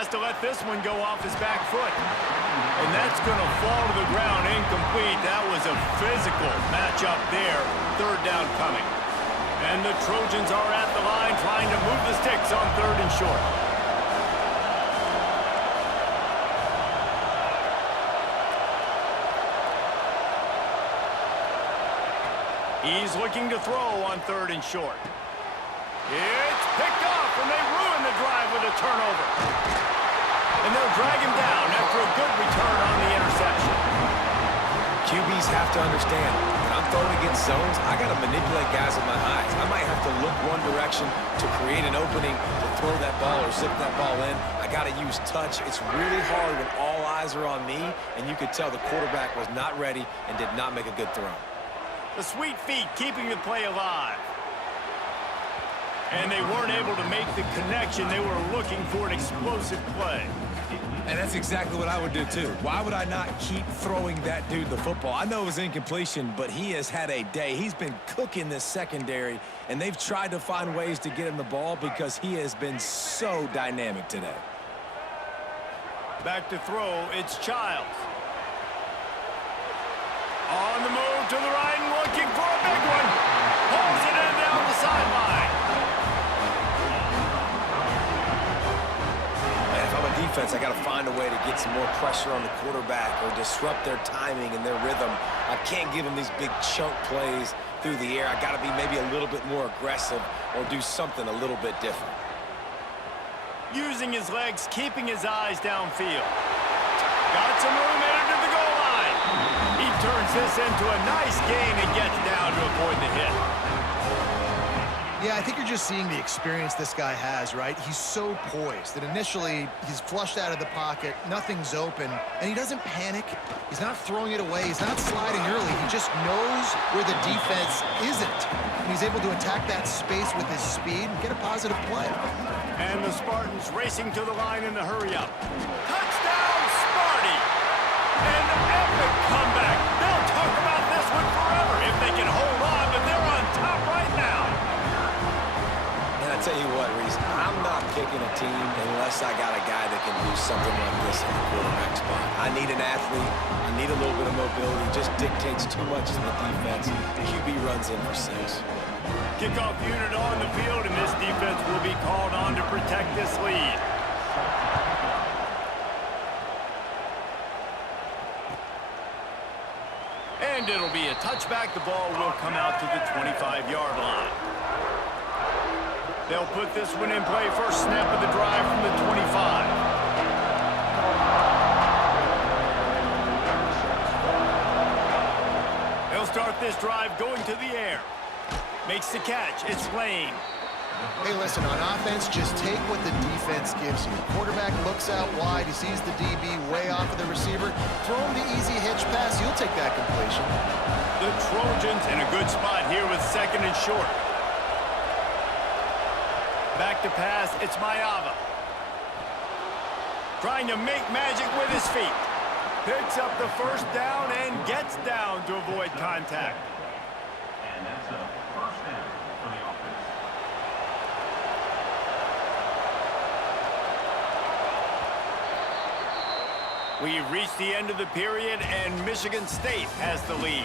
has to let this one go off his back foot. And that's going to fall to the ground incomplete. That was a physical matchup there. Third down coming. And the Trojans are at the line trying to move the sticks on 3rd and short. He's looking to throw on 3rd and short. It's picked off, and they ruin the drive with a turnover. And they'll drag him down after a good return on the interception. QBs have to understand, when I'm throwing against zones, I got to manipulate guys with my eyes. I might have to look one direction to create an opening to throw that ball or zip that ball in. I got to use touch. It's really hard when all eyes are on me, and you could tell the quarterback was not ready and did not make a good throw. The sweet feet keeping the play alive. And they weren't able to make the connection. They were looking for an explosive play. And that's exactly what I would do, too. Why would I not keep throwing that dude the football? I know it was incompletion, but he has had a day. He's been cooking this secondary, and they've tried to find ways to get him the ball because he has been so dynamic today. Back to throw, it's Childs. On the move to the right and looking for a big one. Pulls it in down the sideline. And if I'm a defense, I got to find a way to get some more pressure on the quarterback or disrupt their timing and their rhythm. I can't give them these big chunk plays through the air. I got to be maybe a little bit more aggressive or do something a little bit different. Using his legs, keeping his eyes downfield. Got some room into the goal line. He turns this into a nice gain and gets down to avoid the hit. Yeah, I think you're just seeing the experience this guy has, right? He's so poised that initially he's flushed out of the pocket, nothing's open, and he doesn't panic. He's not throwing it away. He's not sliding early. He just knows where the defense isn't. And he's able to attack that space with his speed and get a positive play. And the Spartans racing to the line in the hurry-up. Touchdown, Sparty! An epic comeback. They'll talk about this one forever if they can hold on, but they're on top right now. And I tell you what, Reese, I'm not picking a team unless I got a guy that can do something like this in the quarterback spot. I need an athlete. I need a little bit of mobility. It just dictates too much to the defense. QB runs in for 6. Kickoff unit on the field, and this defense will be called on to protect this lead. And it'll be a touchback. The ball will come out to the 25-yard line. They'll put this one in play. First snap of the drive from the 25. They'll start this drive going to the air. Makes the catch. It's Lane. Hey, listen, on offense, just take what the defense gives you. Quarterback looks out wide. He sees the DB way off of the receiver. Throw him the easy hitch pass. You'll take that completion. The Trojans in a good spot here with 2nd and short. Back to pass. It's Mayava. Trying to make magic with his feet. Picks up the first down and gets down to avoid contact. And that's a first down for the offense. We've reached the end of the period, and Michigan State has the lead.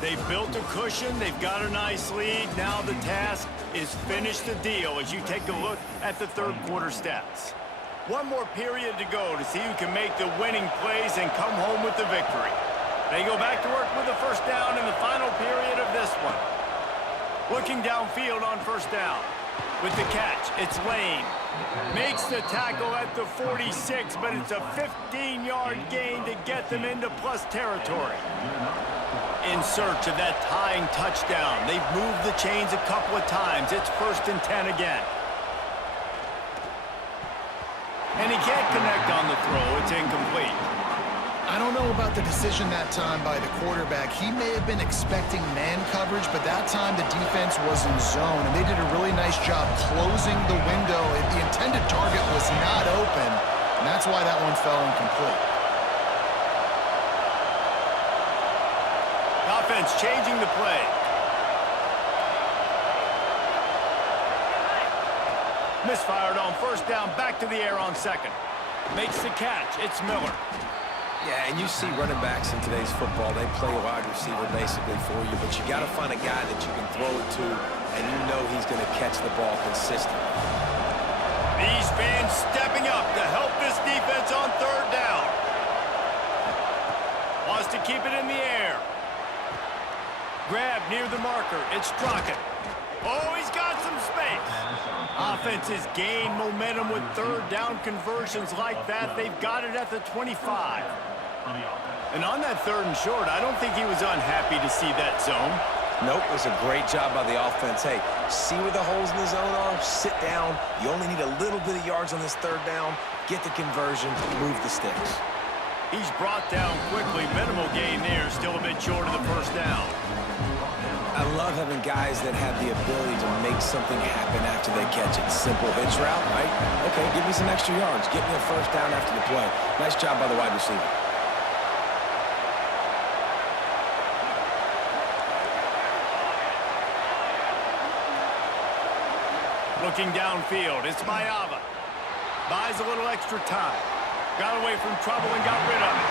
They've built a cushion. They've got a nice lead. Now the task is finish the deal as you take a look at the third quarter stats. One more period to go to see who can make the winning plays and come home with the victory. They go back to work with the first down in the final period of this one. Looking downfield on first down. With the catch, it's Lane. Makes the tackle at the 46, but it's a 15-yard gain to get them into plus territory. In search of that tying touchdown. They've moved the chains a couple of times. It's 1st and 10 again. And he can't connect on the throw. It's incomplete. I don't know about the decision that time by the quarterback. He may have been expecting man coverage, but that time the defense was in zone, and they did a really nice job closing the window. The intended target was not open, and that's why that one fell incomplete. Offense changing the play. Misfired on first down, back to the air on 2nd. Makes the catch. It's Miller. Yeah, and you see running backs in today's football, they play a wide receiver basically for you, but you got to find a guy that you can throw it to, and you know he's going to catch the ball consistently. These fans stepping up to help this defense on third down. Wants to keep it in the air. Grab near the marker. It's Straka. Oh, he's got some space. Offenses gain momentum with third down conversions like that. They've got it at the 25. And on that third and short, I don't think he was unhappy to see that zone. Nope, it was a great job by the offense. Hey, see where the holes in the zone are? Sit down. You only need a little bit of yards on this third down. Get the conversion, move the sticks. He's brought down quickly. Minimal gain there, still a bit short of the first down. I love having guys that have the ability to make something happen after they catch it. Simple hitch route, right? Okay, give me some extra yards. Get me a first down after the play. Nice job by the wide receiver. Looking downfield, it's Mayava. Buys a little extra time. Got away from trouble and got rid of it.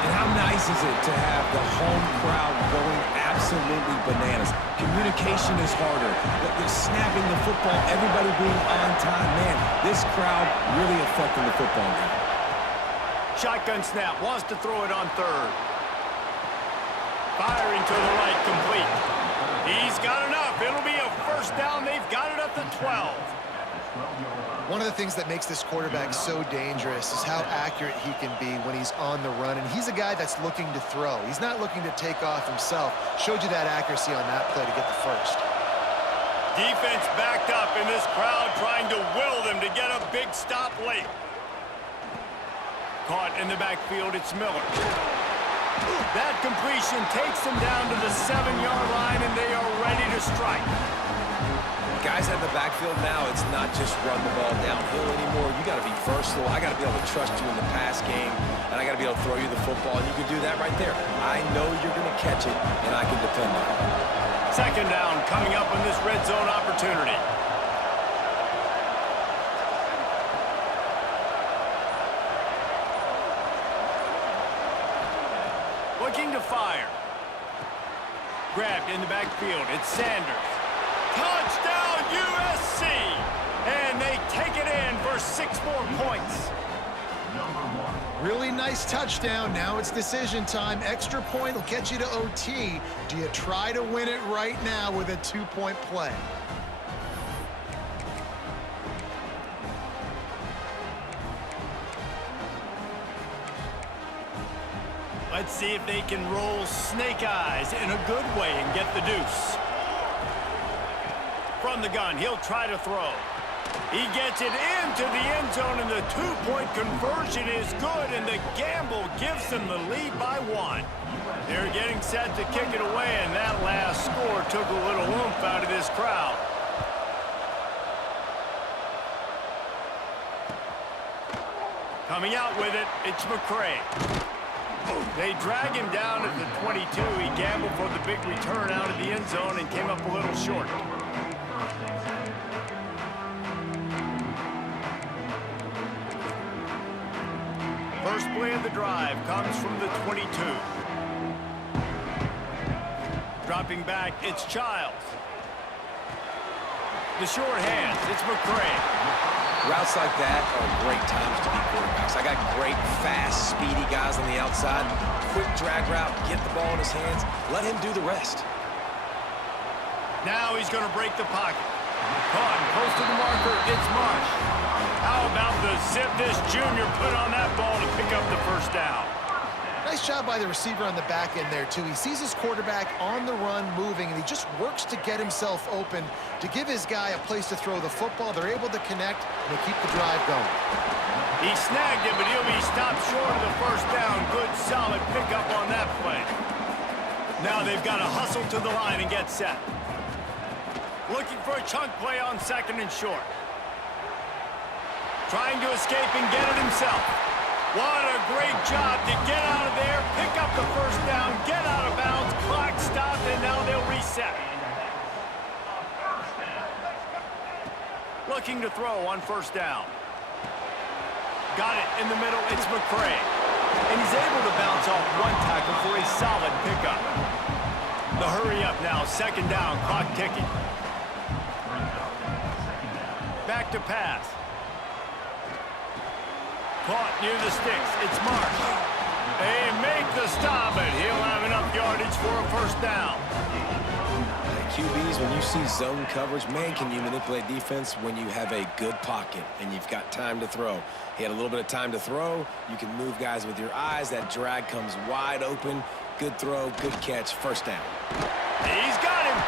And how nice is it to have the home crowd going absolutely bananas? Communication is harder. The snapping the football, everybody being on time. Man, this crowd really affecting the football game. Shotgun snap, wants to throw it on third. Firing to the right, complete. He's got enough. It'll be a first down. They've got it at the 12. One of the things that makes this quarterback so dangerous is how accurate he can be when he's on the run. And he's a guy that's looking to throw. He's not looking to take off himself. Showed you that accuracy on that play to get the first. Defense backed up in this crowd trying to will them to get a big stop late. Caught in the backfield, it's Miller. That completion takes them down to the 7-yard line, and they are ready to strike. Guys at the backfield now, it's not just run the ball downhill anymore. You got to be versatile. I got to be able to trust you in the pass game, and I got to be able to throw you the football, and you can do that right there. I know you're going to catch it, and I can depend on it. Second down coming up on this red zone opportunity. Looking to fire. Grabbed in the backfield. It's Sanders. Touchdown, USC! And they take it in for 6 more points. Really nice touchdown. Now it's decision time. Extra point will get you to OT. Do you try to win it right now with a 2-point play? Let's see if they can roll snake eyes in a good way and get the deuce. From the gun, he'll try to throw. He gets it into the end zone, and the 2-point conversion is good, and the gamble gives them the lead by 1. They're getting set to kick it away, and that last score took a little oomph out of this crowd. Coming out with it, it's McCray. They drag him down at the 22. He gambled for the big return out of the end zone and came up a little short. First play of the drive comes from the 22. Dropping back, it's Childs. The short hands, it's McCray. Routes like that are great times to be quarterbacks. I got great, fast, speedy guys on the outside. Quick drag route, get the ball in his hands, let him do the rest. Now he's going to break the pocket. Caught close to the marker, it's Marsh. How about the zip this junior put on that ball to pick up the first down? Nice job by the receiver on the back end there, too. He sees his quarterback on the run moving, and he just works to get himself open to give his guy a place to throw the football. They're able to connect, and they keep the drive going. He snagged it, but he'll be stopped short of the first down. Good, solid pickup on that play. Now they've got to hustle to the line and get set. Looking for a chunk play on second and short. Trying to escape and get it himself. What a great job to get out of there, pick up the first down, get out of bounds, clock stopped, and now they'll reset. Looking to throw on first down. Got it in the middle. It's McCray. And he's able to bounce off one tackle for a solid pickup. The hurry up now. Second down. Clock ticking. Back to pass. Caught near the sticks. It's Marsh. They make the stop, and he'll have enough yardage for a first down. QBs, when you see zone coverage, man, can you manipulate defense when you have a good pocket and you've got time to throw. He had a little bit of time to throw. You can move guys with your eyes. That drag comes wide open. Good throw, good catch, first down. He's got him.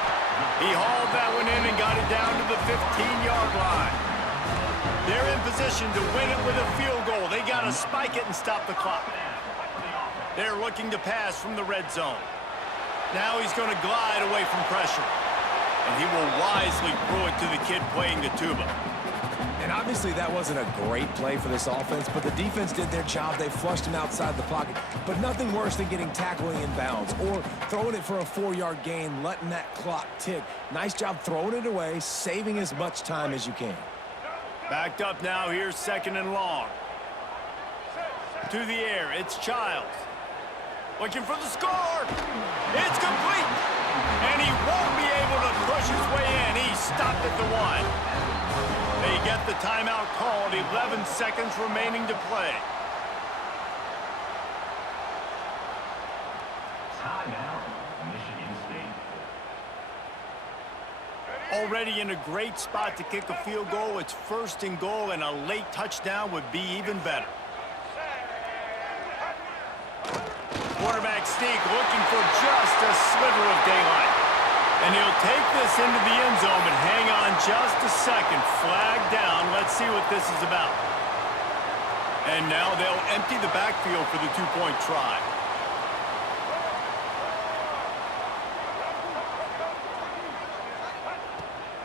He hauled that one in and got it down to the 15-yard line. They're in position to win it with a field goal. They got to spike it and stop the clock. They're looking to pass from the red zone. Now he's going to glide away from pressure. And he will wisely throw it to the kid playing the tuba. And obviously that wasn't a great play for this offense, but the defense did their job. They flushed him outside the pocket. But nothing worse than getting tackling in bounds or throwing it for a 4-yard gain, letting that clock tick. Nice job throwing it away, saving as much time as you can. Backed up now, here's second and long. To the air, it's Childs. Looking for the score. It's complete. And he won't be able to push his way in. He stopped at the 1. They get the timeout called. 11 seconds remaining to play. Timeout, Michigan State. Already in a great spot to kick a field goal. It's first and goal, and a late touchdown would be even better. Quarterback sneak looking for just a sliver of daylight. And he'll take this into the end zone, but hang on just a second. Flag down. Let's see what this is about. And now they'll empty the backfield for the two-point try.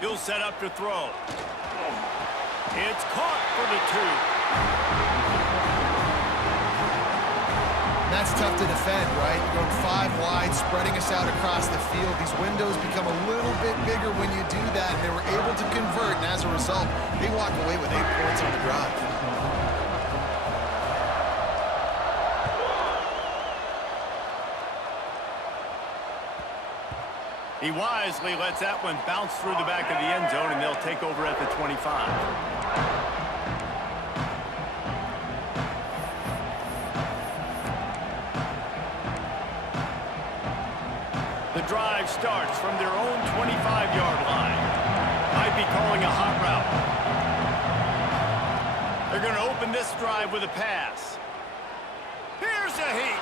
He'll set up to throw. It's caught for the 2. That's tough to defend, right? You're going 5 wide, spreading us out across the field. These windows become a little bit bigger when you do that, and they were able to convert, and as a result, they walk away with 8 points on the drive. He wisely lets that one bounce through the back of the end zone, and they'll take over at the 25. The drive starts from their own 25-yard line. Might be calling a hot route. They're going to open this drive with a pass. Here's a heat.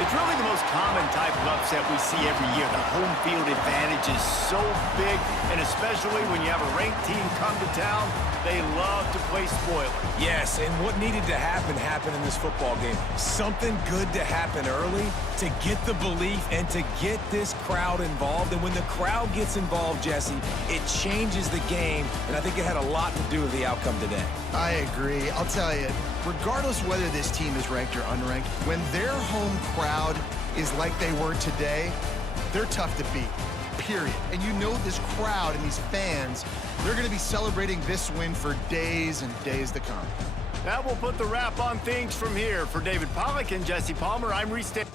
It's really the most common type of upset we see every year. The home field advantage is so big, and especially when you have a ranked team come to town, they love to play spoiler. Yes, and what needed to happen happened in this football game. Something good to happen early to get the belief and to get this crowd involved. And when the crowd gets involved, Jesse, it changes the game, and I think it had a lot to do with the outcome today. I agree. I'll tell you, regardless whether this team is ranked or unranked, when their home crowd is like they were today, they're tough to beat, period. And you know this crowd and these fans, they're going to be celebrating this win for days and days to come. That will put the wrap on things from here. For David Pollack and Jesse Palmer, I'm Reese Davis.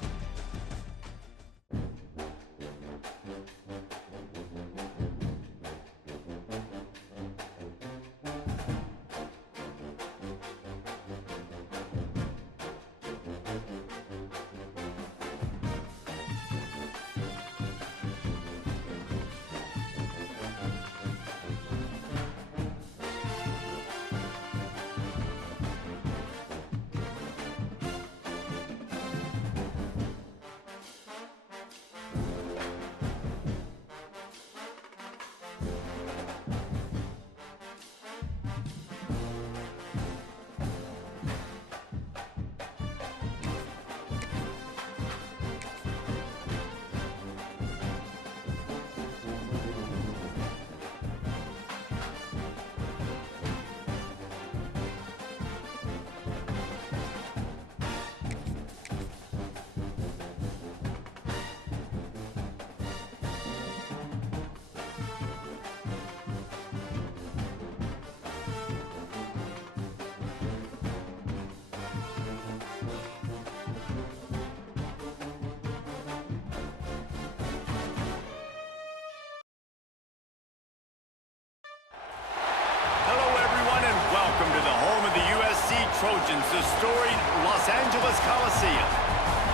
Trojans, the storied Los Angeles Coliseum,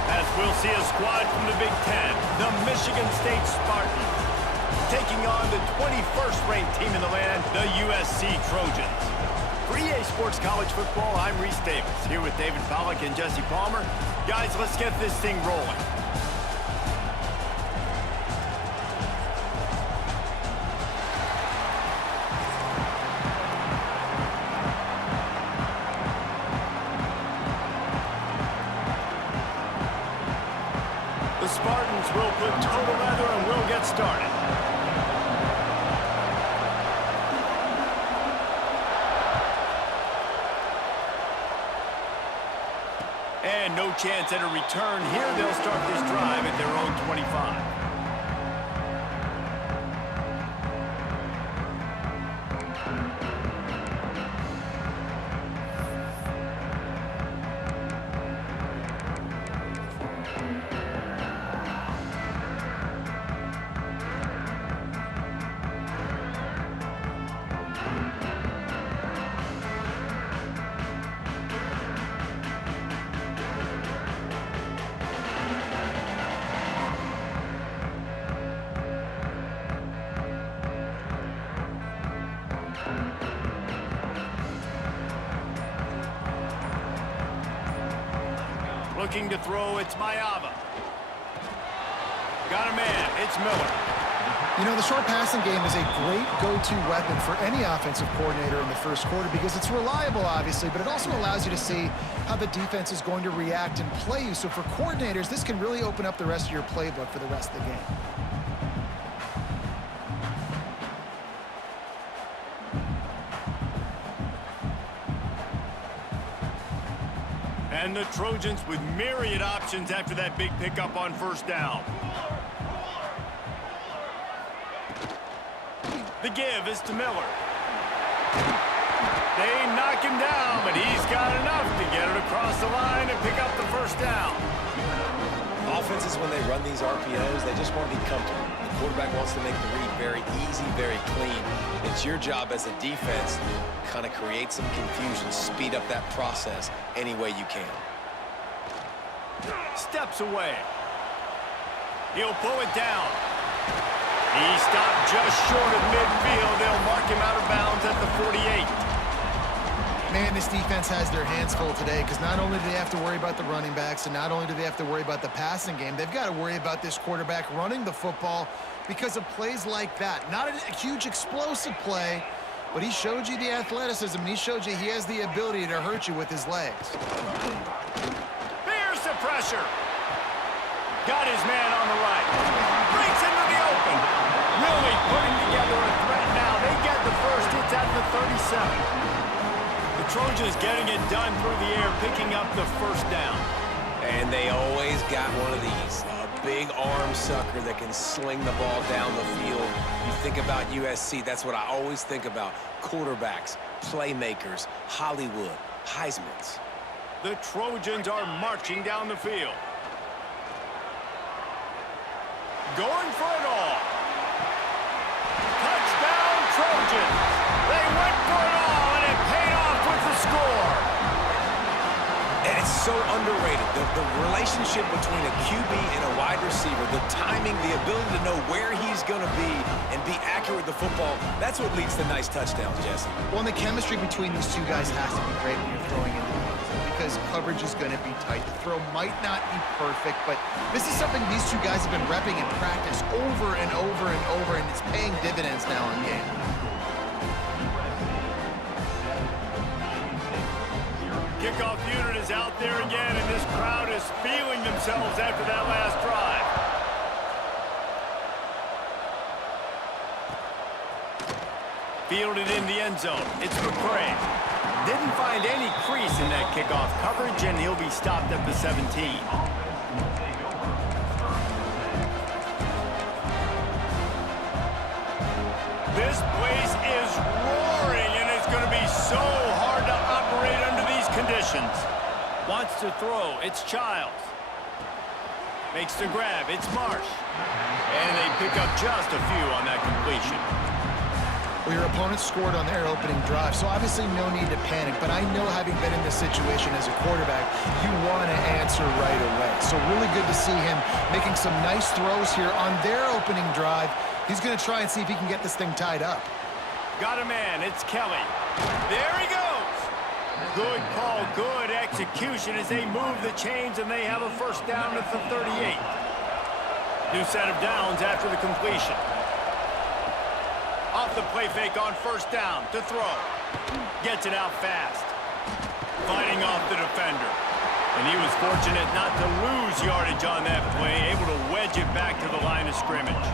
as we'll see a squad from the Big Ten, the Michigan State Spartans, taking on the 21st ranked team in the land, the USC Trojans. For EA Sports College Football, I'm Reese Davis, here with David Pollack and Jesse Palmer. Guys, let's get this thing rolling. The Spartans will put total leather and we'll get started. And no chance at a return here. They'll start this drive at their own 25. Looking to throw, it's Mayava. Got a man, it's Miller. You know, the short passing game is a great go-to weapon for any offensive coordinator in the first quarter because it's reliable, obviously, but it also allows you to see how the defense is going to react and play you. So for coordinators, this can really open up the rest of your playbook for the rest of the game. And the Trojans with myriad options after that big pickup on first down. The give is to Miller. They knock him down, but he's got enough to get it across the line and pick up the first down. Offenses, when they run these RPOs, they just want to be comfortable. The quarterback wants to make the read very easy, very clean. It's your job as a defense to kind of create some confusion, speed up that process any way you can. Steps away. He'll pull it down. He stopped just short of midfield. They'll mark him out of bounds at the 48. Man, this defense has their hands full today because not only do they have to worry about the running backs and not only do they have to worry about the passing game, they've got to worry about this quarterback running the football because of plays like that. Not a huge explosive play, but he showed you the athleticism, and he showed you he has the ability to hurt you with his legs. Here's the pressure. Got his man on the right. Breaks into the open. Really putting together a threat now. They get the first. It's at the 37. The Trojans getting it done through the air, picking up the first down. And they always got one of these. A big arm sucker that can sling the ball down the field. You think about USC, that's what I always think about. Quarterbacks, playmakers, Hollywood, Heismans. The Trojans are marching down the field. Going for it all. Touchdown, Trojans. They went for it all, and it paid off with the score. And it's so underrated. The relationship between a QB and a wide receiver, the timing, the ability to know where he's going to be and be accurate with the football, that's what leads to nice touchdowns, Jesse. Well, and the chemistry between these two guys has to be great when you're throwing into the end zone because coverage is going to be tight. The throw might not be perfect, but this is something these two guys have been repping in practice over and over and over, and it's paying dividends now in game. Kickoff unit is out there again, and this crowd is feeling themselves after that last drive. Fielded in the end zone. It's McCray. Didn't find any crease in that kickoff coverage, and he'll be stopped at the 17. This place is roaring, and it's going to be so hard to operate under these conditions. Wants to throw. It's Childs. Makes the grab. It's Marsh. And they pick up just a few on that completion. Well, your opponent scored on their opening drive, so obviously no need to panic. But I know, having been in this situation as a quarterback, you want to answer right away. So really good to see him making some nice throws here on their opening drive. He's going to try and see if he can get this thing tied up. Got a man. It's Kelly. There he goes. Good call, good execution as they move the chains, and they have a first down at the 38. New set of downs after the completion. Off the play fake on first down to throw. Gets it out fast. Fighting off the defender. And he was fortunate not to lose yardage on that play, able to wedge it back to the line of scrimmage.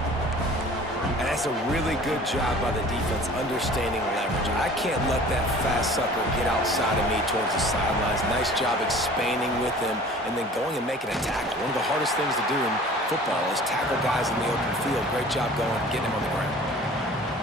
And that's a really good job by the defense understanding leverage. I can't let that fast sucker get outside of me towards the sidelines. Nice job expanding with him and then going and making a tackle. One of the hardest things to do in football is tackle guys in the open field. Great job going, getting him on the ground.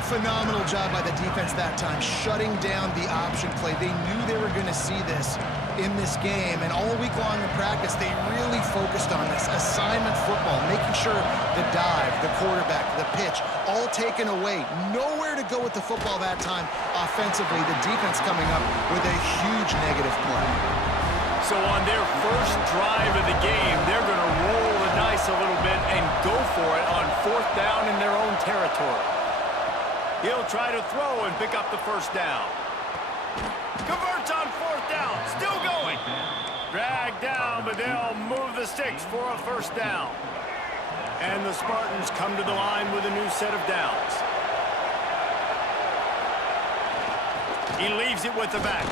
Phenomenal job by the defense that time, shutting down the option play. They knew they were going to see this in this game, and all week long in practice, they really focused on this assignment football, making sure the dive, the quarterback, the pitch, all taken away. Nowhere to go with the football that time offensively. The defense coming up with a huge negative play. So on their first drive of the game, they're going to roll the dice a little bit and go for it on fourth down in their own territory. He'll try to throw and pick up the first down. Converts on fourth down. Still going. Dragged down, but they'll move the sticks for a first down. And the Spartans come to the line with a new set of downs. He leaves it with the back.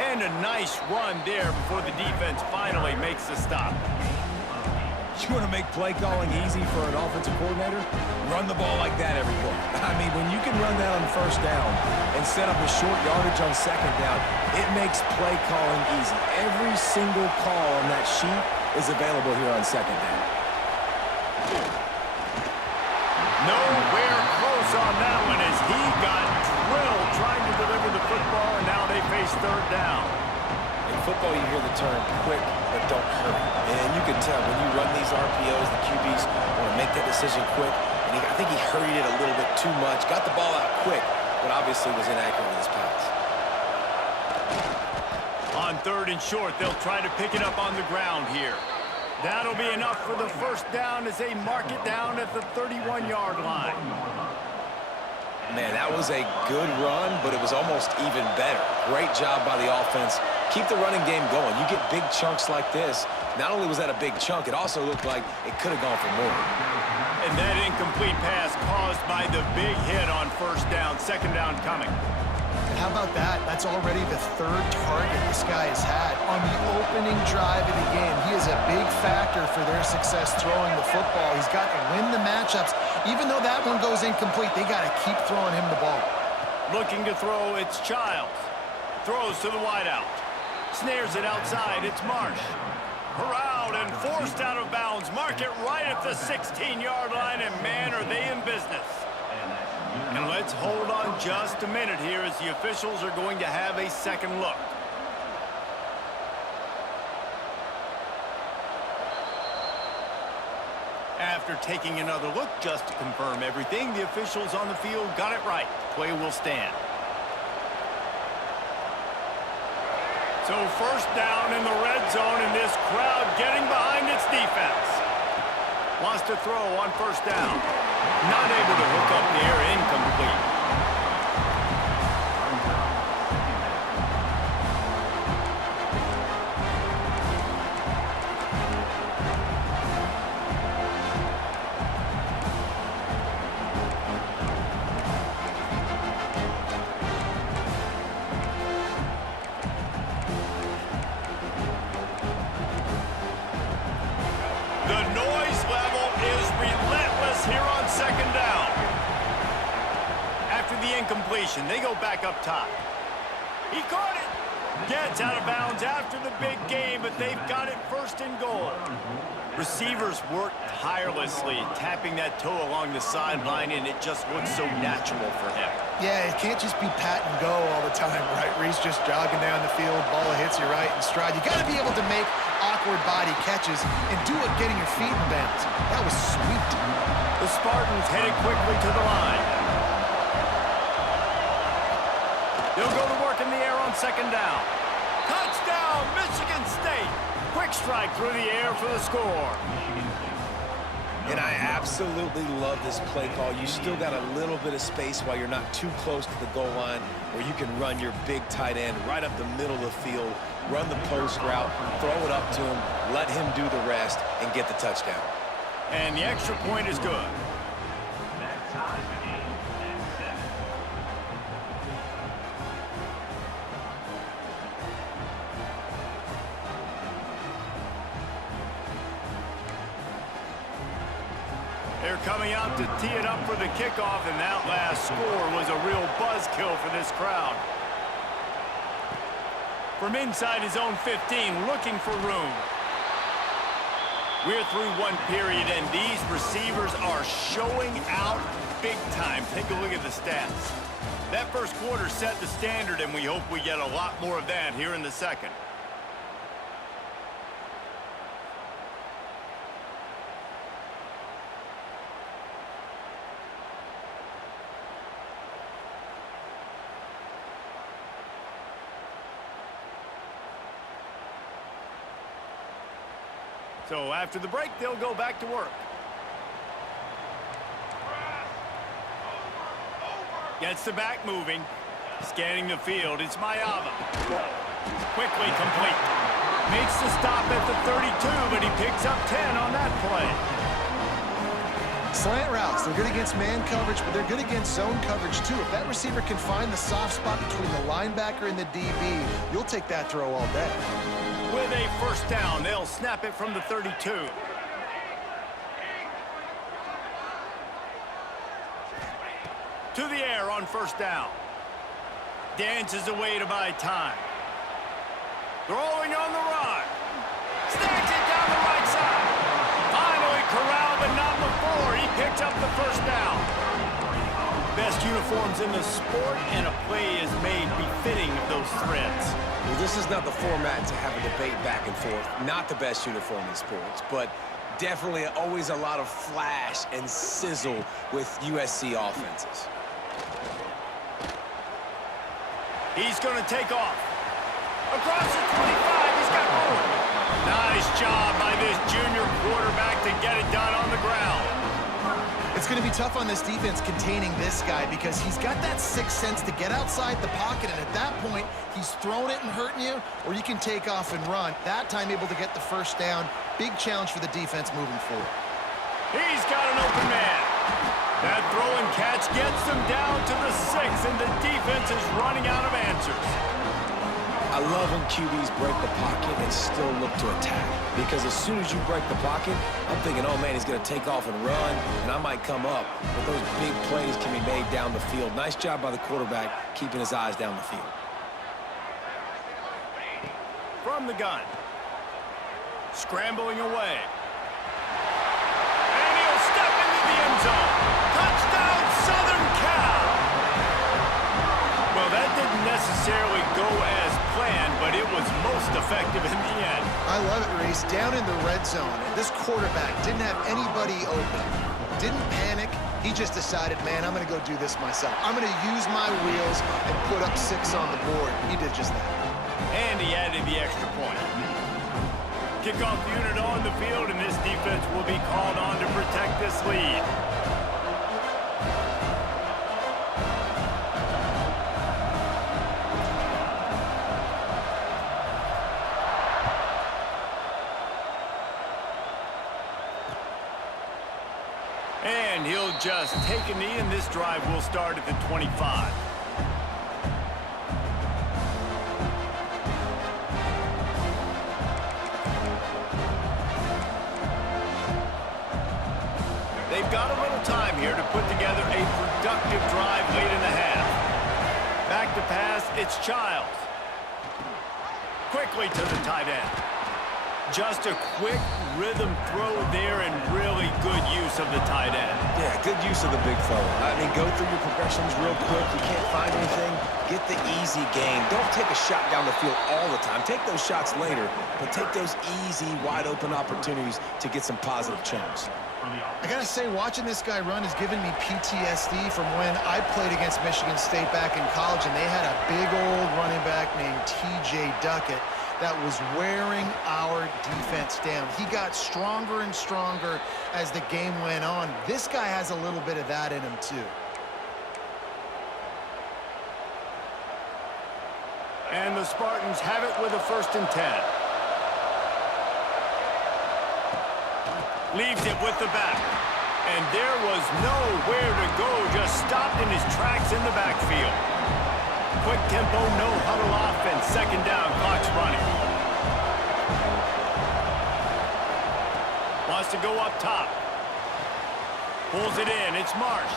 And a nice run there before the defense finally makes the stop. You want to make play calling easy for an offensive coordinator? Run the ball like that every play. I mean, when you can run that on first down and set up a short yardage on second down, it makes play calling easy. Every single call on that sheet is available here on second down. Nowhere close on that one as he got drilled trying to deliver the football, and now they face third down. In football, you hear the term quick, but don't hurry. And you can tell when you run these RPOs, the QBs want to make that decision quick. And I think he hurried it a little bit too much. Got the ball out quick, but obviously was inaccurate with his pass. On third and short, they'll try to pick it up on the ground here. That'll be enough for the first down as they mark it down at the 31-yard line. Man, that was a good run, but it was almost even better. Great job by the offense. Keep the running game going. You get big chunks like this. Not only was that a big chunk, it also looked like it could have gone for more. And that incomplete pass caused by the big hit on first down. Second down coming. And how about that? That's already the third target this guy has had on the opening drive of the game. He is a big factor for their success throwing the football. He's got to win the matchups. Even though that one goes incomplete, they got to keep throwing him the ball. Looking to throw, it's Childs. Throws to the wideout. Snares it outside, it's Marsh. Corralled and forced out of bounds. Mark it right at the 16-yard line, and man, are they in business. And let's hold on just a minute here as the officials are going to have a second look. After taking another look just to confirm everything, the officials on the field got it right. Play will stand. So first down in the red zone, and this crowd getting behind its defense. Wants to throw on first down. Not able to hook up the air, incomplete. Incompletion. They go back up top. He caught it. Gets out of bounds after the big game, but they've got it first and goal. Receivers work tirelessly, tapping that toe along the sideline, and it just looks so natural for him. Yeah, it can't just be pat and go all the time, right? Where he's just jogging down the field, ball hits you right in stride. You got to be able to make awkward body catches and do it getting your feet in bounds. That was sweet. The Spartans headed quickly to the line. They'll go to work in the air on second down. Touchdown, Michigan State. Quick strike through the air for the score. And I absolutely love this play call. You still got a little bit of space while you're not too close to the goal line where you can run your big tight end right up the middle of the field, run the post route, throw it up to him, let him do the rest, and get the touchdown. And the extra point is good. That ties the game at 7. They're coming out to tee it up for the kickoff, and that last score was a real buzzkill for this crowd. From inside his own 15, looking for room. We're through one period, and these receivers are showing out big time. Take a look at the stats. That first quarter set the standard, and we hope we get a lot more of that here in the second. So after the break, they'll go back to work. Gets the back moving. Scanning the field, it's Mayava. Quickly complete. Makes the stop at the 32, but he picks up 10 on that play. Slant routes, they're good against man coverage, but they're good against zone coverage too. If that receiver can find the soft spot between the linebacker and the DB, you'll take that throw all day. With a first down, they'll snap it from the 32. To the air on first down. Dances away to buy time. Throwing on the run. Snacks it down the right side. Finally corralled, but not before. He picks up the first down. Best uniforms in the sport, and a play is made befitting of those threads. Well, this is not the format to have a debate back and forth. Not the best uniform in sports, but definitely always a lot of flash and sizzle with USC offenses. He's going to take off. Across the 25, he's got room. Nice job by this junior quarterback to get it done on the ground. It's going to be tough on this defense containing this guy because he's got that sixth sense to get outside the pocket, and at that point, he's throwing it and hurting you, or you can take off and run. That time able to get the first down. Big challenge for the defense moving forward. He's got an open man. That throw and catch gets them down to the 6, and the defense is running out of answers. I love when QBs break the pocket and still look to attack. Because as soon as you break the pocket, I'm thinking, oh man, he's going to take off and run, and I might come up. But those big plays can be made down the field. Nice job by the quarterback keeping his eyes down the field. From the gun. Scrambling away. And he'll step into the end zone. Touchdown, Southern Cal! Well, that didn't necessarily go as planned, but it was most effective in the end. I love it, Reese. Down in the red zone, this quarterback didn't have anybody open. Didn't panic. He just decided, man, I'm going to go do this myself. I'm going to use my wheels and put up 6 on the board. He did just that. And he added the extra point. Kickoff unit on the field, and this defense will be called on to protect this lead. And he'll just take a knee, and this drive will start at the 25. They've got a little time here to put together a productive drive late in the half. Back to pass, it's Childs. Quickly to the tight end. Just a quick rhythm throw there and really good use of the tight end. Yeah, good use of the big fella. I mean, go through your progressions real quick. You can't find anything, get the easy gain. Don't take a shot down the field all the time. Take those shots later, but take those easy, wide-open opportunities to get some positive chunks. I gotta say, watching this guy run has given me PTSD from when I played against Michigan State back in college, and they had a big old running back named T.J. Duckett that was wearing our defense down. He got stronger and stronger as the game went on. This guy has a little bit of that in him, too. And the Spartans have it with a 1st and 10. Leaves it with the back. And there was nowhere to go, just stopped in his tracks in the backfield. Quick tempo, no huddle offense. 2nd down, clock's running. Wants to go up top. Pulls it in, it's Marsh.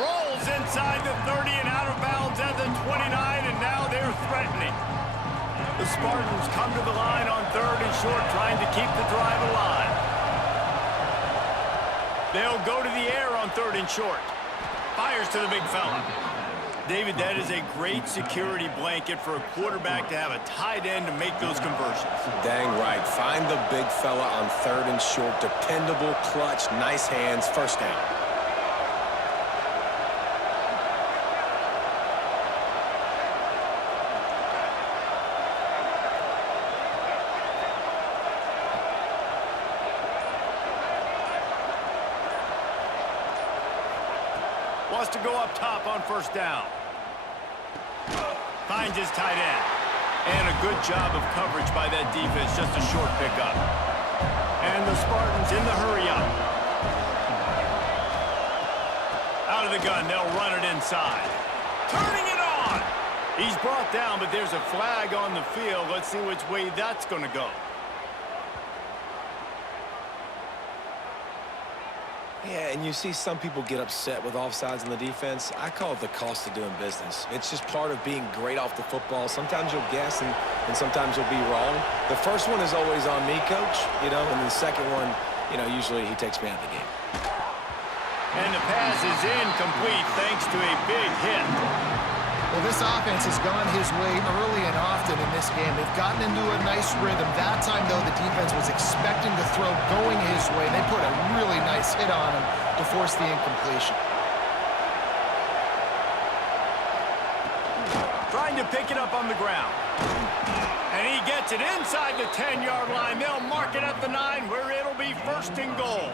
Rolls inside the 30 and out of bounds at the 29, and now they're threatening. The Spartans come to the line on 3rd and short, trying to keep the drive alive. They'll go to the air on 3rd and short. Fires to the big fella. David, that is a great security blanket for a quarterback to have a tight end to make those conversions. Dang right. Find the big fella on 3rd and short. Dependable, clutch, nice hands, 1st down. Wants to go up top on 1st down. Finds his tight end. And a good job of coverage by that defense. Just a short pickup. And the Spartans in the hurry up. Out of the gun, they'll run it inside. Turning it on! He's brought down, but there's a flag on the field. Let's see which way that's going to go. Yeah, and you see some people get upset with offsides in the defense. I call it the cost of doing business. It's just part of being great off the football. Sometimes you'll guess and sometimes you'll be wrong. The first one is always on me, Coach, and the second one, usually he takes me out of the game. And the pass is incomplete thanks to a big hit. Well, this offense has gone his way early and often in this game. They've gotten into a nice rhythm. That time, though, the defense was expecting to throw going his way. They put a really nice hit on him to force the incompletion. Trying to pick it up on the ground. And he gets it inside the 10-yard line. They'll mark it at the 9 where it'll be 1st and goal.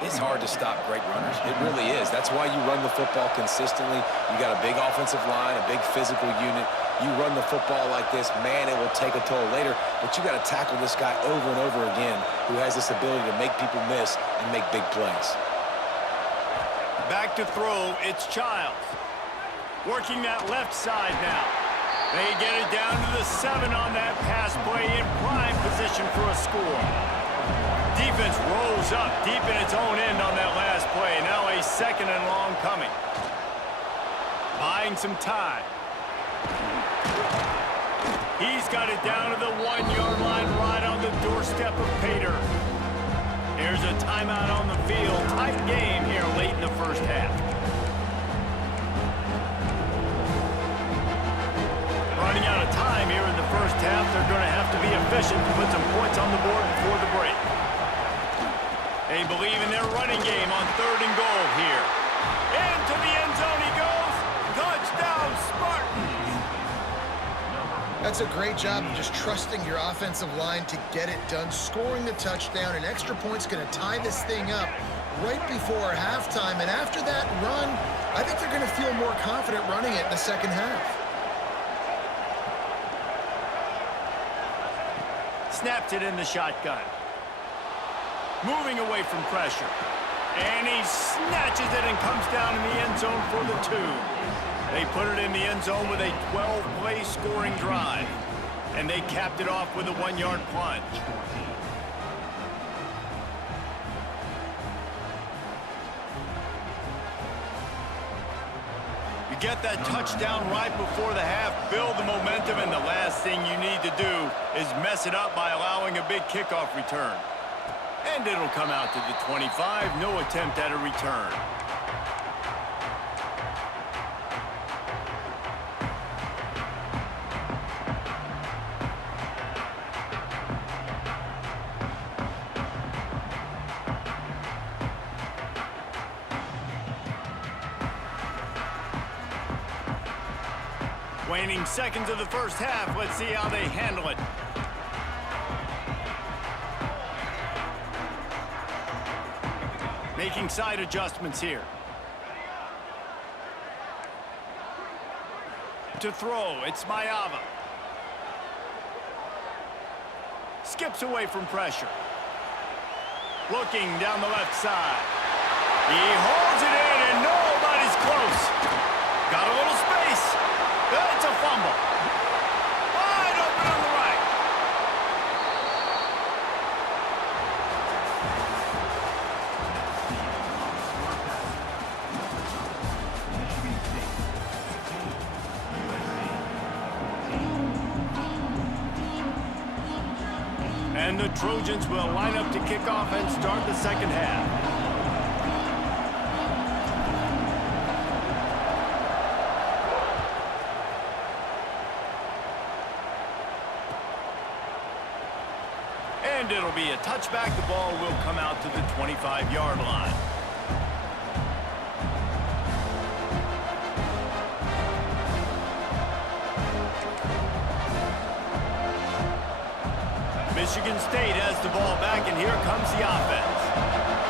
It's hard to stop great runners. It really is. That's why you run the football consistently. You got a big offensive line, a big physical unit. You run the football like this, man, it will take a toll later. But you got to tackle this guy over and over again who has this ability to make people miss and make big plays. Back to throw, it's Childs. Working that left side now. They get it down to the 7 on that pass play in prime position for a score. Defense rolls up deep in its own end on that last play. Now a 2nd and long coming. Buying some time. He's got it down to the 1-yard line right on the doorstep of Pater. Here's a timeout on the field. Tight game here late in the 1st half. Running out of time here in the 1st half. They're going to have to be efficient to put some points on the board before the break. They believe in their running game on 3rd and goal here. Into the end zone he goes. Touchdown, Spartans! That's a great job of just trusting your offensive line to get it done. Scoring the touchdown, an extra point's going to tie this thing up right before halftime. And after that run, I think they're going to feel more confident running it in the 2nd half. Snaps it in the shotgun. Moving away from pressure. And he snatches it and comes down in the end zone for the 2. They put it in the end zone with a 12-play scoring drive. And they capped it off with a 1-yard plunge. You get that touchdown right before the half, build the momentum, and the last thing you need to do is mess it up by allowing a big kickoff return. And it'll come out to the 25, no attempt at a return. Waning seconds of the first half. Let's see how they handle it. Making side adjustments here. To throw, it's Mayava. Skips away from pressure. Looking down the left side. He holds it in and nobody's close. Got a little space. It's a fumble. Wide open on the right. And the Trojans will line up to kick off and start the second half. And it'll be a touchback. The ball will come out to the 25-yard line. Michigan State has the ball back, and here comes the offense.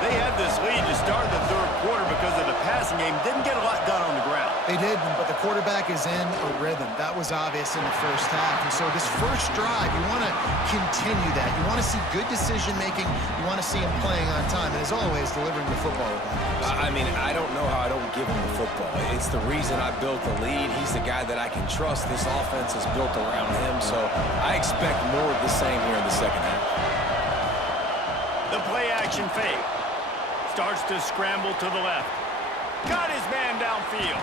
They had this lead to start the third quarter because of the passing game. Didn't get a lot done on the ground. They did, but the quarterback is in a rhythm. That was obvious in the first half. And so this first drive, you want to continue that. You want to see good decision-making. You want to see him playing on time. And as always, delivering the football with that. I mean, I don't know how I don't give him the football. It's the reason I built the lead. He's the guy that I can trust. This offense is built around him, so I expect more of the same here in the second half. The play-action fake. Starts to scramble to the left. Got his man downfield.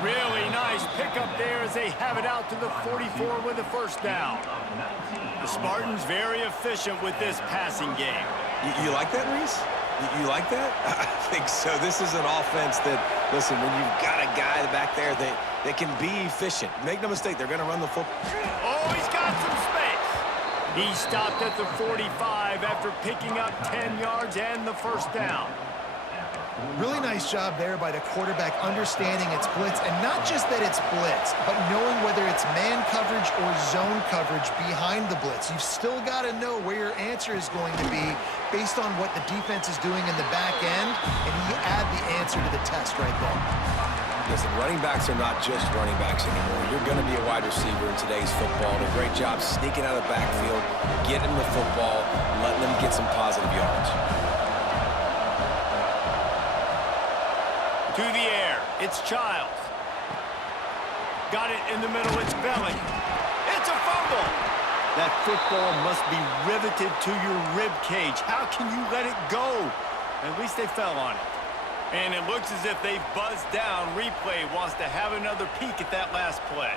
Really nice pickup there as they have it out to the 44 with the first down. The Spartans very efficient with this passing game. You like that, Reese? You like that? I think so. This is an offense that, listen, when you've got a guy back there that can be efficient. Make no mistake, they're going to run the football. Oh, he's got some space. He stopped at the 45 after picking up 10 yards and the first down. Really nice job there by the quarterback understanding it's blitz, and not just that it's blitz, but knowing whether it's man coverage or zone coverage behind the blitz. You've still got to know where your answer is going to be based on what the defense is doing in the back end, and you add the answer to the test right there. Listen, running backs are not just running backs anymore. You're going to be a wide receiver in today's football. And a great job sneaking out of the backfield, getting the football, letting them get some positive yards. To the air, it's Childs. Got it in the middle, it's Belling. It's a fumble. That football must be riveted to your rib cage. How can you let it go? At least they fell on it. And it looks as if they've buzzed down. Replay wants to have another peek at that last play.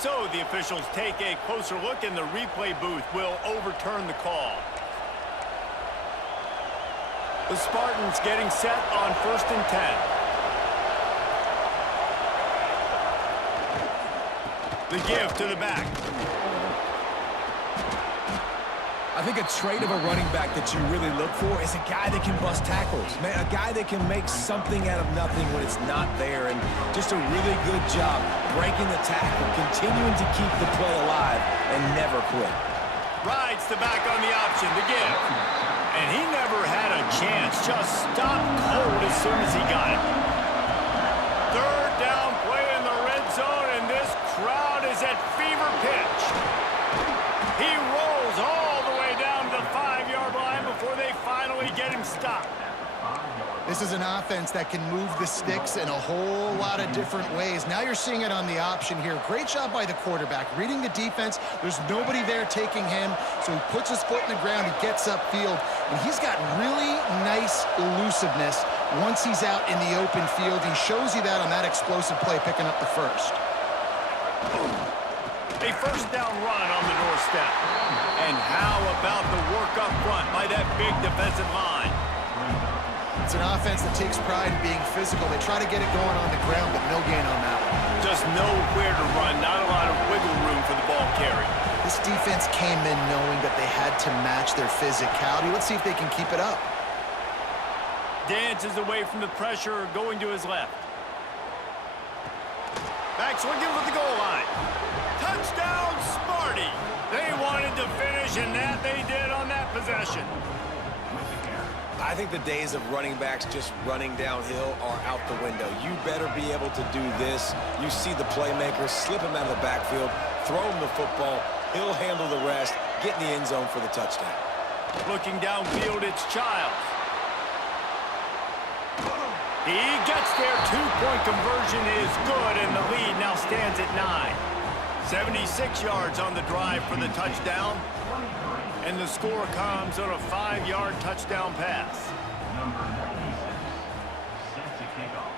So the officials take a closer look, and the replay booth will overturn the call. The Spartans getting set on 1st and 10. The give to the back. I think a trait of a running back that you really look for is a guy that can bust tackles. Man, a guy that can make something out of nothing when it's not there, and just a really good job breaking the tackle, continuing to keep the play alive, and never quit. Rides the back on the option to give. And he never had a chance. Just stopped cold as soon as he got it. Third down play in the red zone, and this crowd is at fever pitch. He rolls all the way down to the 5-yard line before they finally get him stopped. This is an offense that can move the sticks in a whole lot of different ways. Now you're seeing it on the option here. Great job by the quarterback. Reading the defense, there's nobody there taking him, so he puts his foot in the ground, he gets upfield, and he's got really nice elusiveness once he's out in the open field. He shows you that on that explosive play, picking up the first. A first down run on the doorstep. And how about the work up front by that big defensive line? It's an offense that takes pride in being physical. They try to get it going on the ground, but no gain on that one. Just nowhere to run, not a lot of wiggle room for the ball carry. This defense came in knowing that they had to match their physicality. Let's see if they can keep it up. Dances away from the pressure, going to his left. Back swinging for the goal line. Touchdown, Sparty! They wanted to finish, and that they did on that possession. I think the days of running backs just running downhill are out the window. You better be able to do this. You see the playmaker, slip him out of the backfield, throw him the football, he'll handle the rest, get in the end zone for the touchdown. Looking downfield, it's Childs. He gets there. Two-point conversion is good, and the lead now stands at 9. 76 yards on the drive for the touchdown. And the score comes on a 5-yard touchdown pass. Number 96, set to kick off.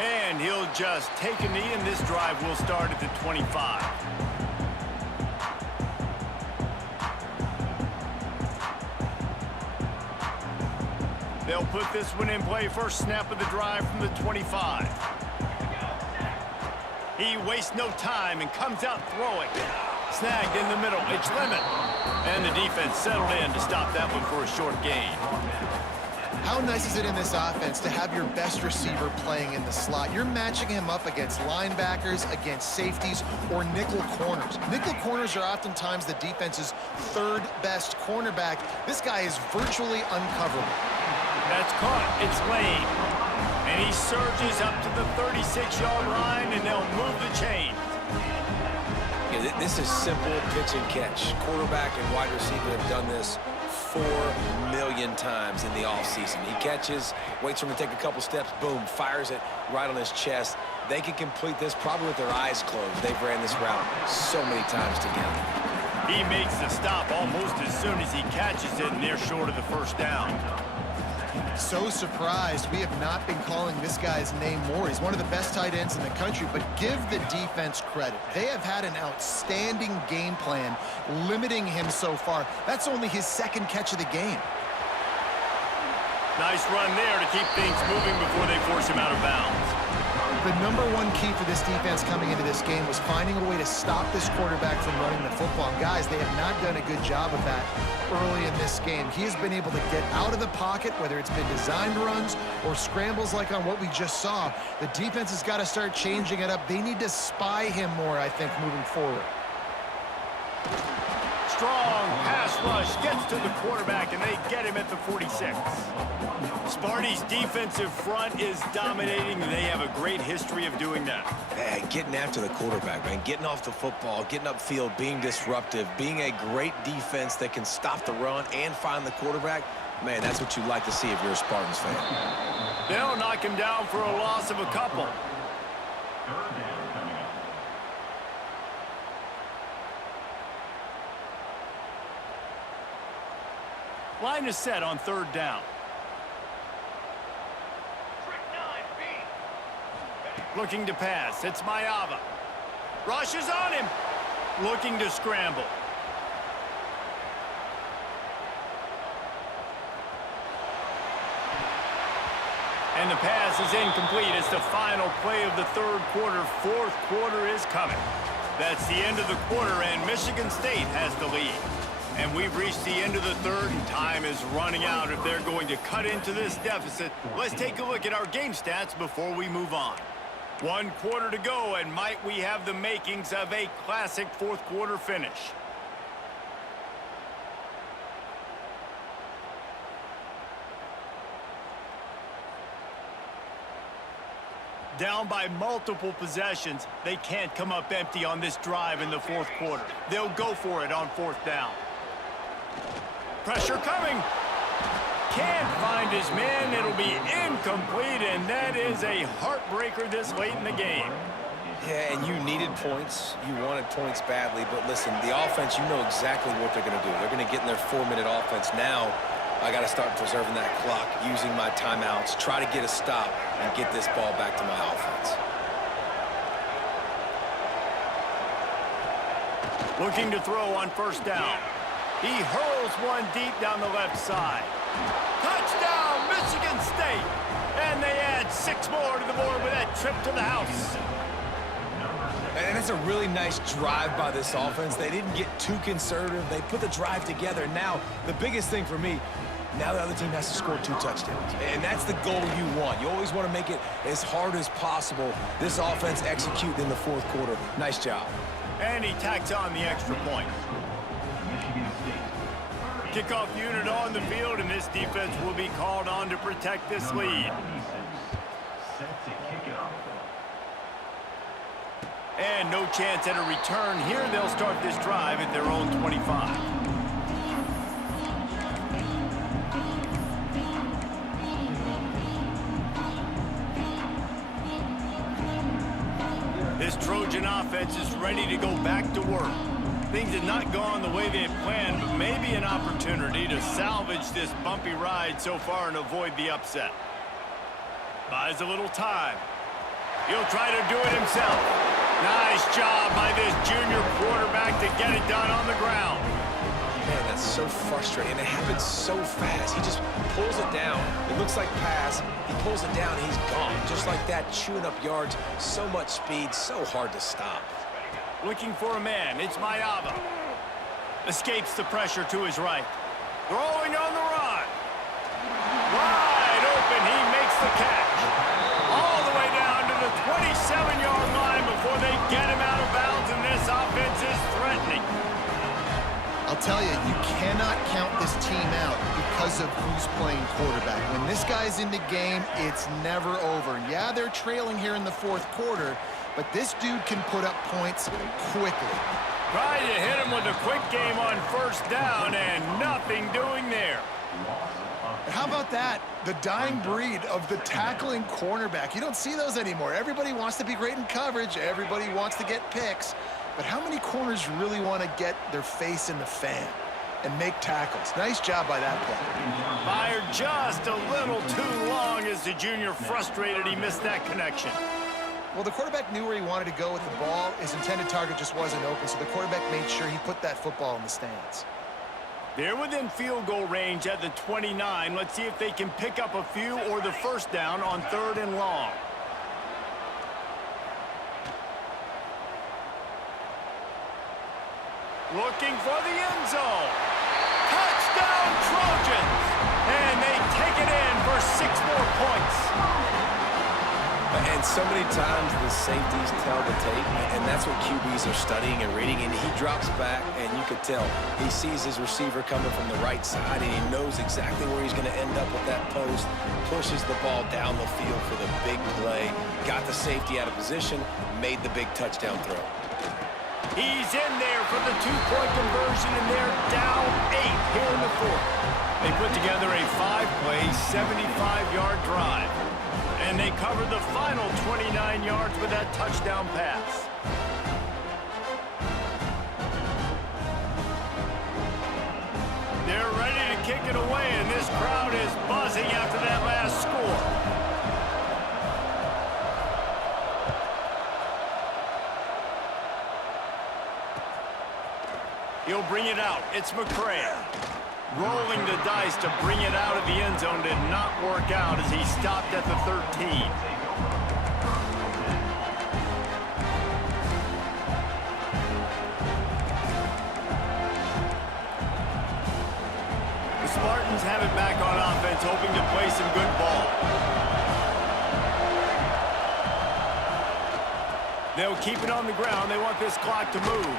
And he'll just take a knee, and this drive will start at the 25. They'll put this one in play. First snap of the drive from the 25. He wastes no time and comes out throwing. Snagged in the middle. It's Lemon. And the defense settled in to stop that one for a short gain. How nice is it in this offense to have your best receiver playing in the slot? You're matching him up against linebackers, against safeties, or nickel corners. Nickel corners are oftentimes the defense's third best cornerback. This guy is virtually uncoverable. That's caught. It's Lane. And he surges up to the 36-yard line, and they'll move the chains. Yeah, this is simple pitch and catch. Quarterback and wide receiver have done this 4 million times in the offseason. He catches, waits for him to take a couple steps, boom, fires it right on his chest. They can complete this probably with their eyes closed. They've ran this route so many times together. He makes the stop almost as soon as he catches it, and they're short of the first down. So surprised we have not been calling this guy's name more. He's one of the best tight ends in the country, but give the defense credit. They have had an outstanding game plan limiting him so far. That's only his second catch of the game. Nice run there to keep things moving before they force him out of bounds. The number one key for this defense coming into this game was finding a way to stop this quarterback from running the football. And guys, they have not done a good job of that early in this game. He has been able to get out of the pocket, whether it's been designed runs or scrambles like on what we just saw. The defense has got to start changing it up. They need to spy him more, I think, moving forward. Strong pass rush gets to the quarterback, and they get him at the 46. Sparty's defensive front is dominating, and they have a great history of doing that. Hey, getting after the quarterback, man, getting off the football, getting upfield, being disruptive, being a great defense that can stop the run and find the quarterback, man, that's what you like to see if you're a Spartans fan. They'll knock him down for a loss of a couple. Third down coming up. Line is set on third down. Looking to pass. It's Mayava. Rush is on him. Looking to scramble. And the pass is incomplete. It's the final play of the third quarter. Fourth quarter is coming. That's the end of the quarter, and Michigan State has the lead. And we've reached the end of the third, and time is running out if they're going to cut into this deficit. Let's take a look at our game stats before we move on. 1 quarter to go, and might we have the makings of a classic fourth quarter finish. Down by multiple possessions, they can't come up empty on this drive in the fourth quarter. They'll go for it on fourth down. Pressure coming. Can't find his man. It'll be incomplete, and that is a heartbreaker this late in the game. Yeah, and you needed points. You wanted points badly, but listen, the offense, you know exactly what they're going to do. They're going to get in their 4-minute offense. Now, I got to start preserving that clock, using my timeouts, try to get a stop, and get this ball back to my offense. Looking to throw on first down. He hurls one deep down the left side. Touchdown, Michigan State! And they add 6 more to the board with that trip to the house. And it's a really nice drive by this offense. They didn't get too conservative. They put the drive together. Now, the biggest thing for me, now the other team has to score 2 touchdowns. And that's the goal you want. You always want to make it as hard as possible. This offense executed in the fourth quarter. Nice job. And he tacks on the extra point. Kickoff unit on the field, and this defense will be called on to protect this lead. Set to kick it off. And no chance at a return here. They'll start this drive at their own 25. This Trojan offense is ready to go back to work. Things have not gone the way they had planned, but maybe an opportunity to salvage this bumpy ride so far and avoid the upset. Buys a little time. He'll try to do it himself. Nice job by this junior quarterback to get it done on the ground. Man, that's so frustrating. It happens so fast. He just pulls it down. It looks like pass. He pulls it down, he's gone. Just like that, chewing up yards. So much speed, so hard to stop. Looking for a man. It's Mayava. Escapes the pressure to his right. Throwing on the run. Wide open. He makes the catch. All the way down to the 27-yard line before they get him out of bounds, and this offense is threatening. I'll tell you, you cannot count this team out because of who's playing quarterback. When this guy's in the game, it's never over. Yeah, they're trailing here in the fourth quarter, but this dude can put up points quickly. Try to hit him with a quick game on first down, and nothing doing there. How about that? The dying breed of the tackling cornerback. You don't see those anymore. Everybody wants to be great in coverage. Everybody wants to get picks. But how many corners really want to get their face in the fan and make tackles? Nice job by that play. Fired just a little too long as the junior frustrated he missed that connection. Well, the quarterback knew where he wanted to go with the ball. His intended target just wasn't open, so the quarterback made sure he put that football in the stands. They're within field goal range at the 29. Let's see if they can pick up a few or the first down on 3rd and long. Looking for the end zone. Touchdown Trojans! And they take it in for 6 more points. And so many times the safeties tell the tape, and that's what QBs are studying and reading, and he drops back, and you could tell he sees his receiver coming from the right side, and he knows exactly where he's going to end up with that post, pushes the ball down the field for the big play, got the safety out of position, made the big touchdown throw. He's in there for the 2-point conversion, and they're down 8 here in the fourth. They put together a 5-play, 75-yard drive. And they cover the final 29 yards with that touchdown pass. They're ready to kick it away, and this crowd is buzzing after that last score. He'll bring it out. It's McCray. Rolling the dice to bring it out of the end zone did not work out as he stopped at the 13. The Spartans have it back on offense, hoping to play some good ball. They'll keep it on the ground. They want this clock to move.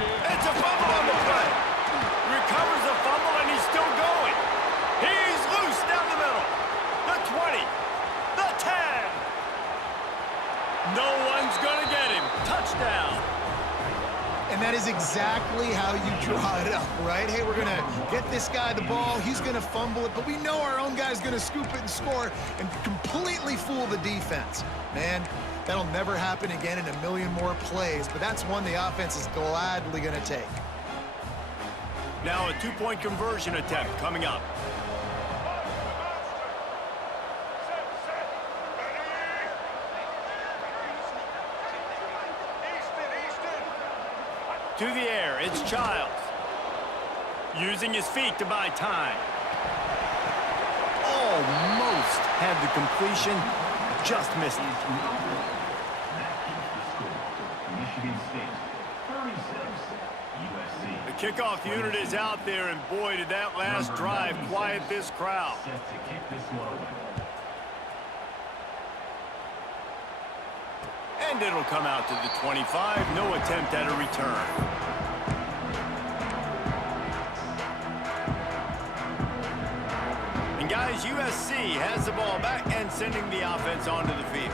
It's a fumble on the play. Recovers the fumble, and he's still going. He's loose down the middle. The 20. The 10. No one's going to get him. Touchdown. And that is exactly how you draw it up, right? Hey, we're going to get this guy the ball. He's going to fumble it, but we know our own guy's going to scoop it and score and completely fool the defense. Man, that'll never happen again in a million more plays, but that's one the offense is gladly going to take. Now a two-point conversion attempt coming up. To the air, it's Childs. Using his feet to buy time. Almost had the completion, just missed it. That keeps the score. Michigan State, 36, USC. The kickoff unit is out there, and boy, did that last drive quiet this crowd. Set to kick this one away. And it'll come out to the 25. No attempt at a return. And guys, USC has the ball back and sending the offense onto the field.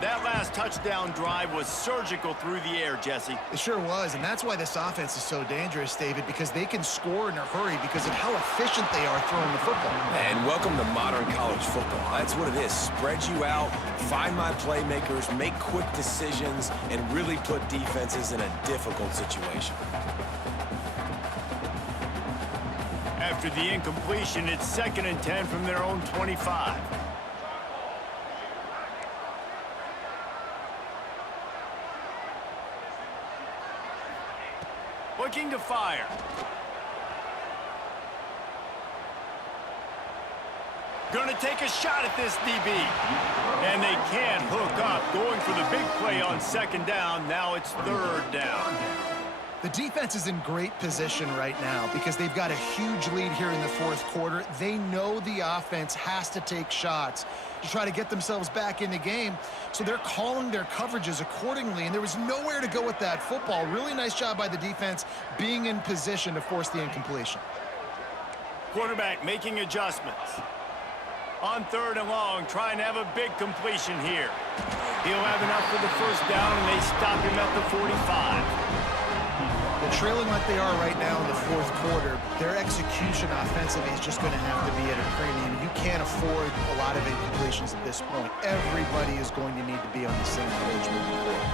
That last touchdown drive was surgical through the air, Jesse. It sure was, and that's why this offense is so dangerous, David, because they can score in a hurry because of how efficient they are throwing the football. And welcome to modern college football. That's what it is. Spread you out, find my playmakers, make quick decisions, and really put defenses in a difficult situation. After the incompletion, it's 2nd and 10 from their own 25. Looking to fire. Gonna take a shot at this DB. And they can't hook up. Going for the big play on 2nd down. Now it's 3rd down. The defense is in great position right now because they've got a huge lead here in the 4th quarter. They know the offense has to take shots to try to get themselves back in the game. So they're calling their coverages accordingly, and there was nowhere to go with that football. Really nice job by the defense being in position to force the incompletion. Quarterback making adjustments. On 3rd and long, trying to have a big completion here. He'll have enough for the 1st down, and they stop him at the 45. Well, trailing like they are right now in the 4th quarter, their execution offensively is just going to have to be at a premium. You can't afford a lot of incompletions at this point. Everybody is going to need to be on the same page moving forward.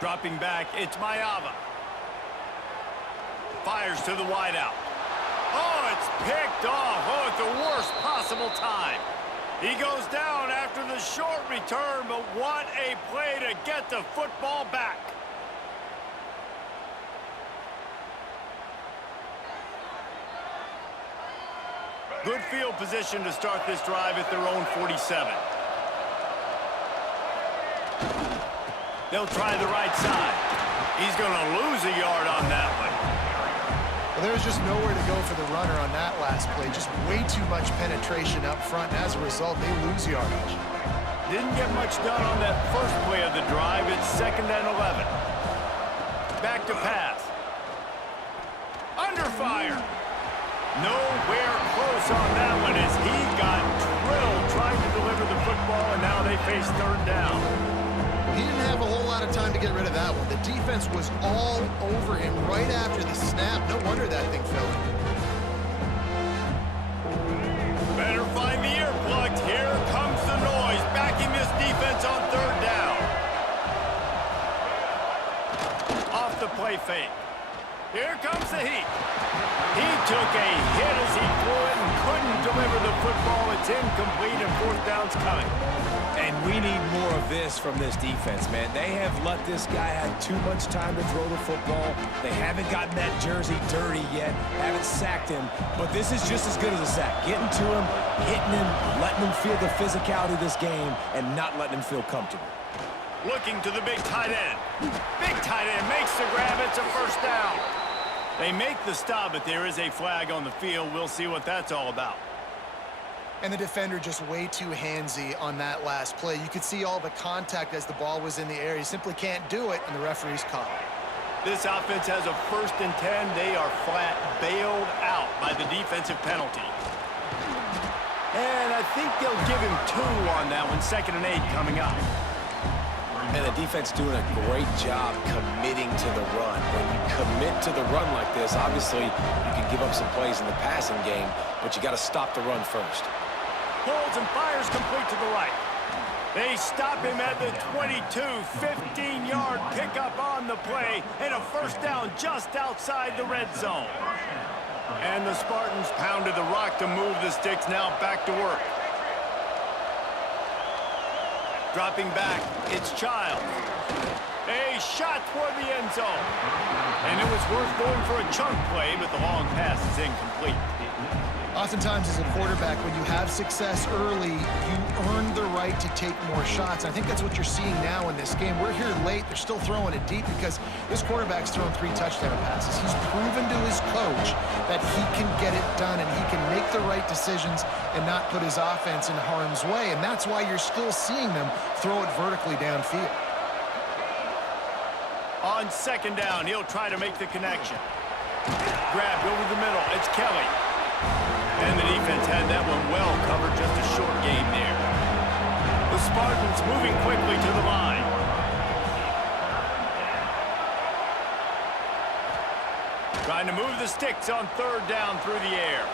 Dropping back, it's Mayava. Fires to the wideout. Oh, it's picked off. Oh, at the worst possible time. He goes down after the short return, but what a play to get the football back. Good field position to start this drive at their own 47. They'll try the right side. He's going to lose a yard on that one. Well, there was just nowhere to go for the runner on that last play. Just way too much penetration up front, and as a result, they lose yardage. Didn't get much done on that first play of the drive. It's 2nd and 11. Back to pass. Under fire. Nowhere close on that one as he got drilled trying to deliver the football, and now they face 3rd down. He didn't have a whole lot of time to get rid of that one. The defense was all over him right after the snap. No wonder that thing fell. Better find the earplugs. Here comes the noise, backing this defense on 3rd down. Off the play fake. Here comes the heat. He took a hit as he threw it and couldn't deliver the football. It's incomplete and 4th down's coming. And we need more of this from this defense, man. They have let this guy have too much time to throw the football. They haven't gotten that jersey dirty yet, haven't sacked him. But this is just as good as a sack. Getting to him, hitting him, letting him feel the physicality of this game, and not letting him feel comfortable. Looking to the big tight end. Big tight end makes the grab. It's a 1st down. They make the stop, but there is a flag on the field. We'll see what that's all about. And the defender just way too handsy on that last play. You could see all the contact as the ball was in the air. He simply can't do it, and the referee's call it. This offense has a 1st and 10. They are flat bailed out by the defensive penalty. And I think they'll give him 2 on that one. 2nd and 8 coming up. And the defense doing a great job committing to the run. When you commit to the run like this, obviously you can give up some plays in the passing game, but you got to stop the run first. Pulls and fires complete to the right. They stop him at the 22, 15-yard pickup on the play, and a first down just outside the red zone. And the Spartans pounded the rock to move the sticks, now back to work. Dropping back, it's Childs. A shot toward the end zone. And it was worth going for a chunk play, but the long pass is incomplete. Oftentimes as a quarterback, when you have success early, you earn the right to take more shots. I think that's what you're seeing now in this game. We're here late. They're still throwing it deep because this quarterback's thrown 3 touchdown passes. He's proven to his coach that he can get it done and he can make the right decisions and not put his offense in harm's way. And that's why you're still seeing them throw it vertically downfield. On 2nd down, he'll try to make the connection. Grabbed over the middle. It's Kelly. And the defense had that one well covered, just a short gain there. The Spartans moving quickly to the line. Trying to move the sticks on 3rd down through the air.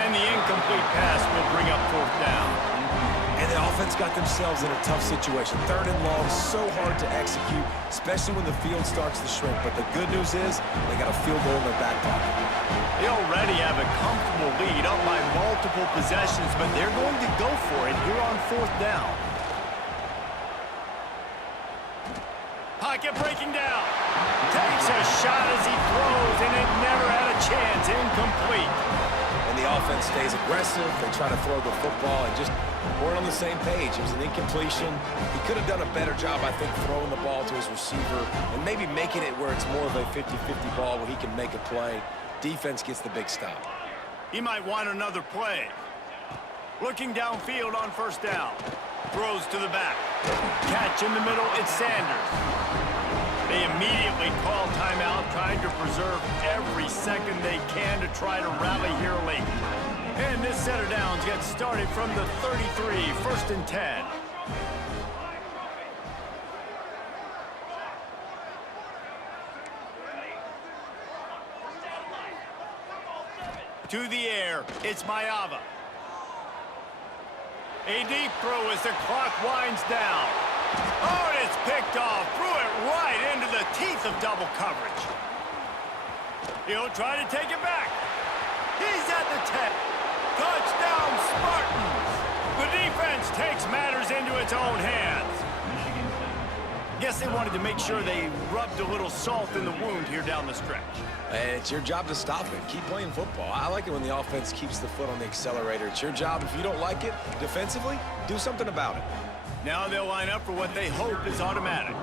And the incomplete pass will bring up 4th down. And the offense got themselves in a tough situation. 3rd and long, so hard to execute, especially when the field starts to shrink. But the good news is they got a field goal in their back pocket. They already have a comfortable lead up by multiple possessions, but they're going to go for it here on 4th down. Pocket breaking down. Takes a shot as he throws, and it never had a chance. Incomplete. And the offense stays aggressive. They try to throw the football and just weren't on the same page. It was an incompletion. He could have done a better job, I think, throwing the ball to his receiver and maybe making it where it's more of a 50-50 ball where he can make a play. Defense gets the big stop. He might want another play. Looking downfield on 1st down. Throws to the back. Catch in the middle, it's Sanders. They immediately call timeout, trying to preserve every second they can to try to rally here late. And this set of downs gets started from the 33, 1st and 10. To the air, it's Mayava. A deep throw as the clock winds down. Oh, and it's picked off. Threw it right into the teeth of double coverage. He'll try to take it back. He's at the 10. Touchdown, Spartans. The defense takes matters into its own hands. Guess they wanted to make sure they rubbed a little salt in the wound here down the stretch. And it's your job to stop it. Keep playing football. I like it when the offense keeps the foot on the accelerator. It's your job. If you don't like it defensively, do something about it. Now they'll line up for what they hope is automatic.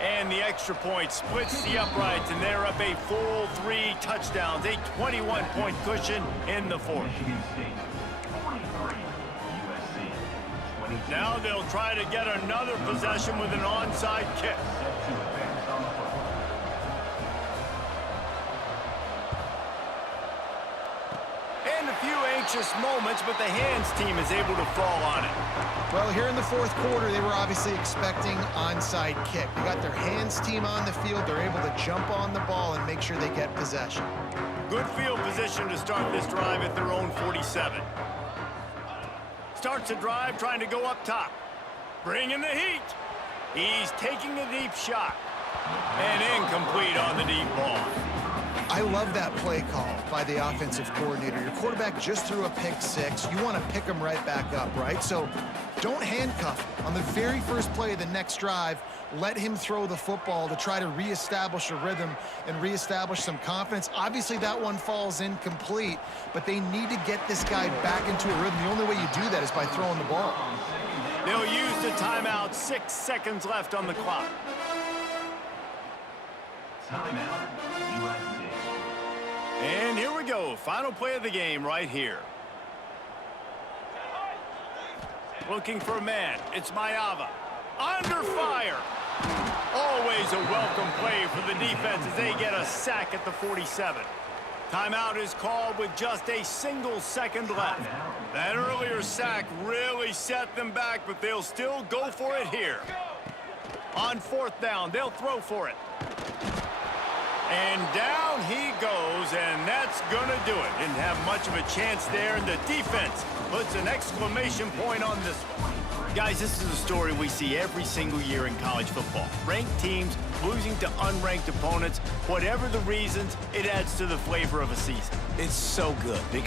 And the extra point splits the uprights, and they're up a full 3 touchdowns, a 21-point cushion in the 4th. Now they'll try to get another possession with an onside kick. And a few anxious moments, but the hands team is able to fall on it. Well, here in the 4th quarter, they were obviously expecting onside kick. They got their hands team on the field. They're able to jump on the ball and make sure they get possession. Good field position to start this drive at their own 47. Starts a drive trying to go up top. Bringing the heat. He's taking a deep shot. And incomplete on the deep ball. I love that play call by the offensive coordinator. Your quarterback just threw a pick 6. You want to pick him right back up, right? So don't handcuff him. On the very first play of the next drive, let him throw the football to try to reestablish a rhythm and reestablish some confidence. Obviously, that one falls incomplete, but they need to get this guy back into a rhythm. The only way you do that is by throwing the ball. They'll use the timeout. 6 seconds left on the clock. Timeout, USC. And here we go. Final play of the game right here. Looking for a man. It's Mayava. Under fire. Always a welcome play for the defense as they get a sack at the 47. Timeout is called with just a single second left. That earlier sack really set them back, but they'll still go for it here. On fourth down, they'll throw for it. And down he goes, and that's going to do it. Didn't have much of a chance there, and the defense puts an exclamation point on this one. Guys, this is a story we see every single year in college football. Ranked teams losing to unranked opponents. Whatever the reasons, it adds to the flavor of a season. It's so good because